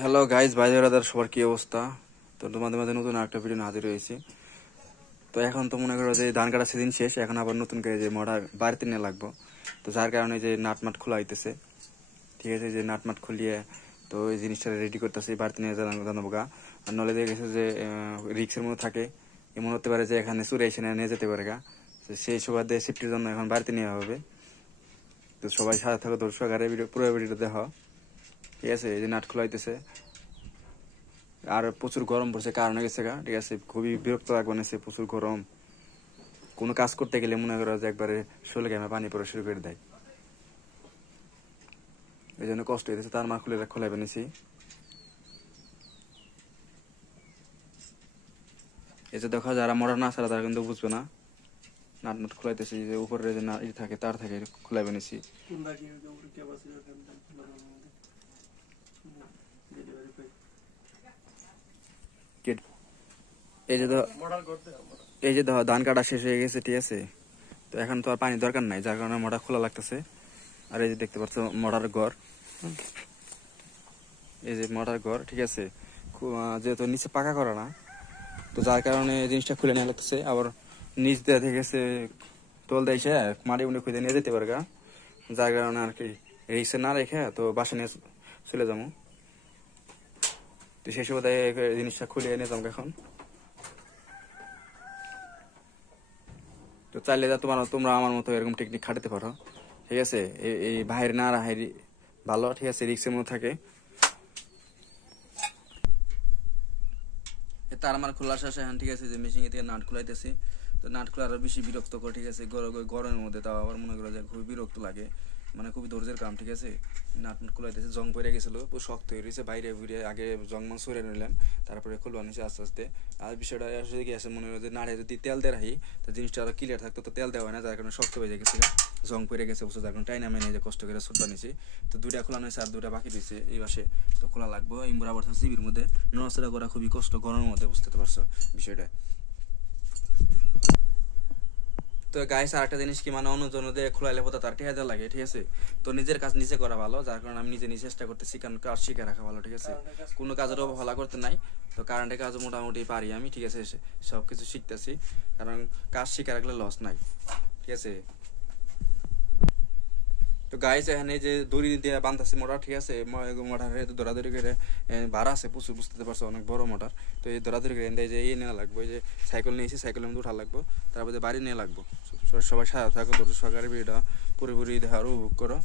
Hello guys, ভাই brother, সবার কি অবস্থা? তো তোমাদের মাঝে নতুন একটা ভিডিও হাজির হয়েছি। তো এখন তো মনে করো যে ধান কাটার সিজন শেষ, এখন আবার নতুন করে যে মোটা বাড়িতে নিয়ে লাগবো। তো যার কারণে যে নাটমাট খোলা হইতেছে, ঠিক আছে, যে নাটমাট খুলিয়ে তো ওই জিনিসটা রেডি করতেছে, বাড়িতে নিয়ে জানাবো গা। আর নলে দিয়ে গেছে যে রিক্সের মধ্যে থাকে, এমন হতে পারে যে এখানে চুরে এসে নিয়ে যেতে পারে গা। তো সেই সুবাদে সেফটির জন্য এখন বাড়িতে নেওয়া হবে। তো সবাই সাথে থাকো, দর্শক আর পুরো ভিডিওটা দেখো, ঠিক আছে। এই যে নাট খোলা হইতেছে, আর প্রচুর গরম পড়ছে, কারণে গেছে গা, ঠিক আছে। খুবই বিরক্ত লাগবে, প্রচুর গরম। কোনো কাজ করতে গেলে মনে করো যে একবারে শরীরে ঘামে পানি পড়া শুরু করে দেয়, এই জন্য কষ্ট হইতেছে। তার মা খোলাই বানিয়েছি। এই যে দেখো, যারা মডার্ন আছে তারা কিন্তু বুঝবে না। নাট নাট খোলাইতেছি, যে উপরে যে থাকে তার থাকে খোলাই বানিয়েছি। এই যে দেখো ধান কাটা শেষ হয়ে গেছে, ঠিক আছে। তো এখন তো আর পানি দরকার নাই, যার কারণে মোটা খোলা লাগতেছে। আর এই যে দেখতে পাচ্ছ মোটার ঘর, এই যে মোটার ঘর, ঠিক আছে। যেহেতু নিচে পাকা করা না, তো যার কারণে জিনিসটা খুলে নেওয়া লাগতেছে। আবার নিচ দিয়ে দেখেছে তোল দিয়েছে, মাটি উনি খুঁজে নিয়ে যেতে পারে গা, যার কারণে আর কি রিক্সে না রেখে তো বাসা নিয়ে চলে যাবো। তো সেই সময় জিনিসটা খুলে নিয়ে যাবো এখন। তো চাইলে তোমরা আমার মতো এরকম টেকনিক খাটাতে পারো, ঠিক আছে। এই বাহির না রাহারি ভালো, ঠিক আছে, রিক্সের মধ্যে থাকে। তার আমার খোলা শেষে এখন, ঠিক আছে, যে মেশিন থেকে নাট খোলাইতেছি। তো নাট খোলা আরো বেশি বিরক্তকর, ঠিক আছে। গরমের মধ্যে তাও আবার মনে করো যে খুবই বিরক্ত লাগে, মানে খুবই ধৈর্যের কাম, ঠিক আছে। নাট নাট খোলাইতেছে, জং পড়ে গেছিলো, পুরো শক্ত হয়ে রয়েছে বাইরে ঘুরে। আগে জং মান সরে নিলাম, তারপরে খুলবা নিচ্ছে আস্তে আস্তে। আর বিষয়টা আসলে কি আছে, মনে হয় যে নাড়ে যদি তেল দিয়ে রাখি তো জিনিসটা আরো ক্লিয়ার থাকতো। তো তেল দেওয়া হয় না, যার কারণে শক্ত হয়ে গেছে, জং পড়ে গেছে, বুঝছো। যার কারণে টাইনা মেনে যে কষ্ট করে সুট বানিয়েছি। তো দুইটা খোলা নিয়েছে, আর দুইটা বাকি রয়েছে এই পাশে। তো খোলা লাগবো ইমরা বর্তমান সিবির মধ্যে। নড়াচড়া করা খুবই কষ্ট গরমের মধ্যে, বুঝতে পারছো বিষয়টা। তো গাইস, আর একটা জিনিস কি, মানে অন্যজন দিয়ে খোলাইলে পথে তার টেহা দেওয়া লাগে, ঠিক আছে। তো নিজের কাজ নিজে করা ভালো, যার কারণে আমি নিজে চেষ্টা করতেছি, কারণ কাজ শিখে রাখা ভালো, ঠিক আছে। কোনো কাজের অবহেলা করতে নাই। তো কারেন্টের কাজ মোটামুটি পারি আমি, ঠিক আছে। সবকিছু শিখতেছি, কারণ কাজ শিখে রাখলে লস নাই, ঠিক আছে। তো গাইস, এখানে যে দড়ি দিয়ে বাঁধতেছে মোটর, ঠিক আছে। মোটরে দৌড়াদৌড়ি করে ভাড়া আছে প্রচুর, বুঝতে পারছো, অনেক বড় মোটর। তো এই দৌড়াদৌড়ি করে যে এই নেওয়া লাগবে, যে সাইকেল নিয়েছি, সাইকেলের মধ্যে উঠা লাগবো, তারপরে বাড়ি নিয়ে লাগবো। সবাই সাথে থাকো, সরকারি ভিডিওটা পুরোপুরি দেখার উপভোগ করো।